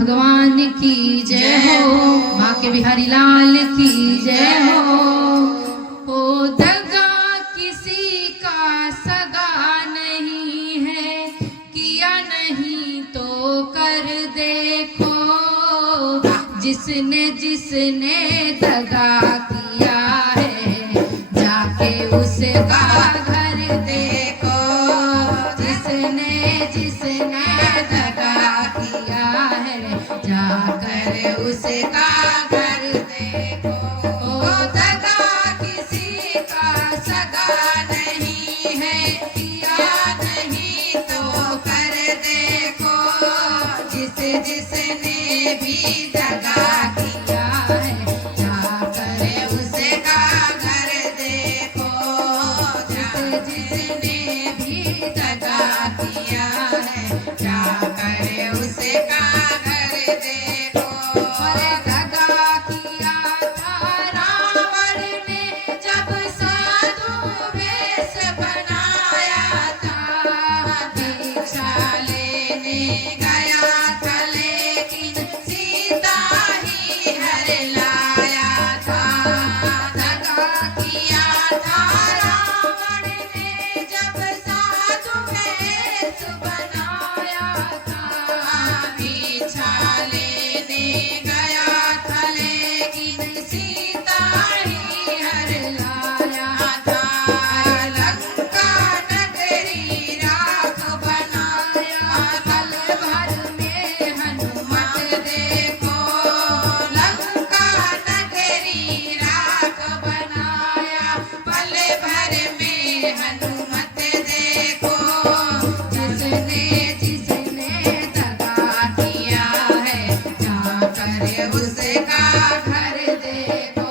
भगवान की जय हो, माँ के बिहारी लाल की जय हो। ओ दगा किसी का सगा नहीं है, किया नहीं तो कर देखो। जिसने जिसने दगा किया है, जाके उसका घर देखो। जिसने जिसने दगा किया है, जाकर उसका घर देखो। ओ दगा किसी का सगा नहीं है, किया नहीं तो कर देखो। जिसने भी दगा किया है, जाकर उसका घर देखो। जिसने भी दगा किया है, जाकर उसका घर देखो। अरे दगा किया था रावण ने, जब साधु वेश बनाया था। दीक्षा लेने गया था, लेकिन सीता ही हर लाया था। दगा किया था रावण ने, जब साधु वेश बनाया था। दीक्षा लेने गया था, लेकिन सीता ही हर लाया था। लंका नगरी राख बनाया, पल भर में हनुमत देखो। लंका नगरी राख बनाया, पल भर में हनुमत देखो। जिसने जिसने दगा किया है, जाकर उसका घर देखो।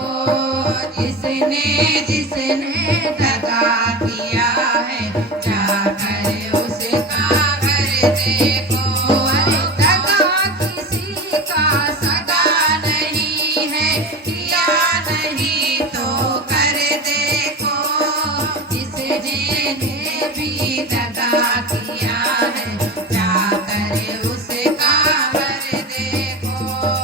जिसने जिसने दगा किया है, जाकर उसका घर देखो। अरे दगा किसी का सगा नहीं है, किया नहीं तो कर देखो। जिसने भी दगा किया है, जाकर उसका घर देखो।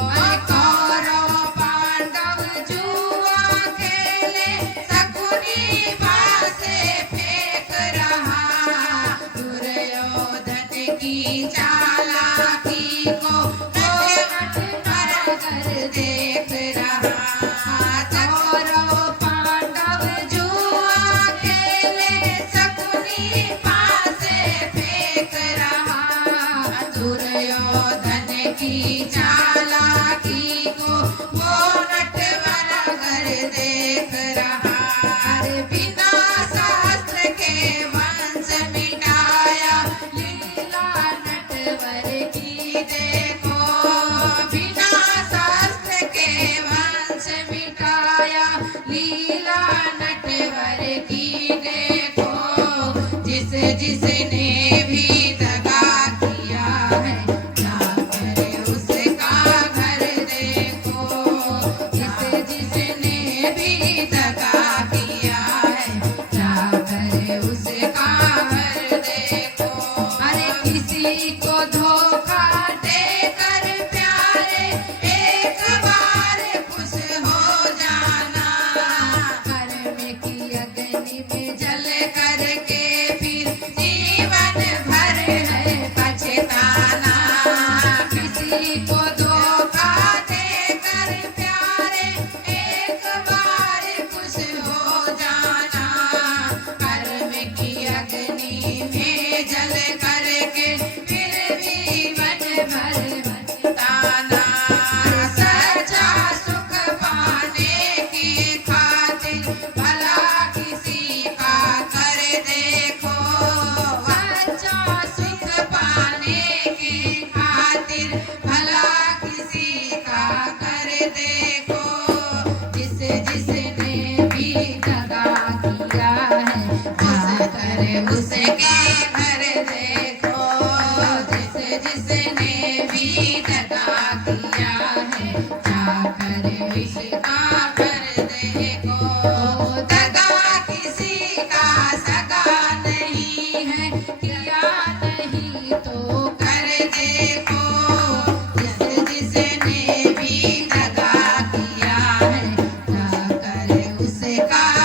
अरे कौरव पांडव जुआ खेले, शकुनी बासे फेंक रहा। दुर्योधन की चालाकी को नट कर देख रहा। कौरव पांडव जुआ खेले, शकुनी बासे फेंक रहा। दुर्योधन की चालाकी को वो नटवर कर देख रहा। अरे बिना शास्त्र के वंश मिटाया, लीला नटवर की देखो। बिना शास्त्र के वंश मिटाया, लीला नटवर की देखो। जिसने भी दगा किया है, जाकर उसका घर देखो। जिसने भी दगा किया है, जाकर उसका घर देखो। अरे किसी को धोखा देकर प्यारे, एक बार खुश हो जाना। कर्म की अग्नि में जल करके फिर जीवन भर है पछताना। किसी को धोखा देकर प्यारे, एक बार खुश हो जाना। कर्म की अग्नि में जल करके फिर जीवन भर पछताना। सच्चा सुख पाने की खातिर भला किसी का कर देखो। सच्चा सुख पाने की खातिर भला किसी का कर देखो। जिसने भी दगा किया है, जाकर उसके घर देखो। जिसने भी दगा किया है, जाकर उसका घर देखो। दगा किसी का सगा नहीं है, किया नहीं तो कर देखो। उसका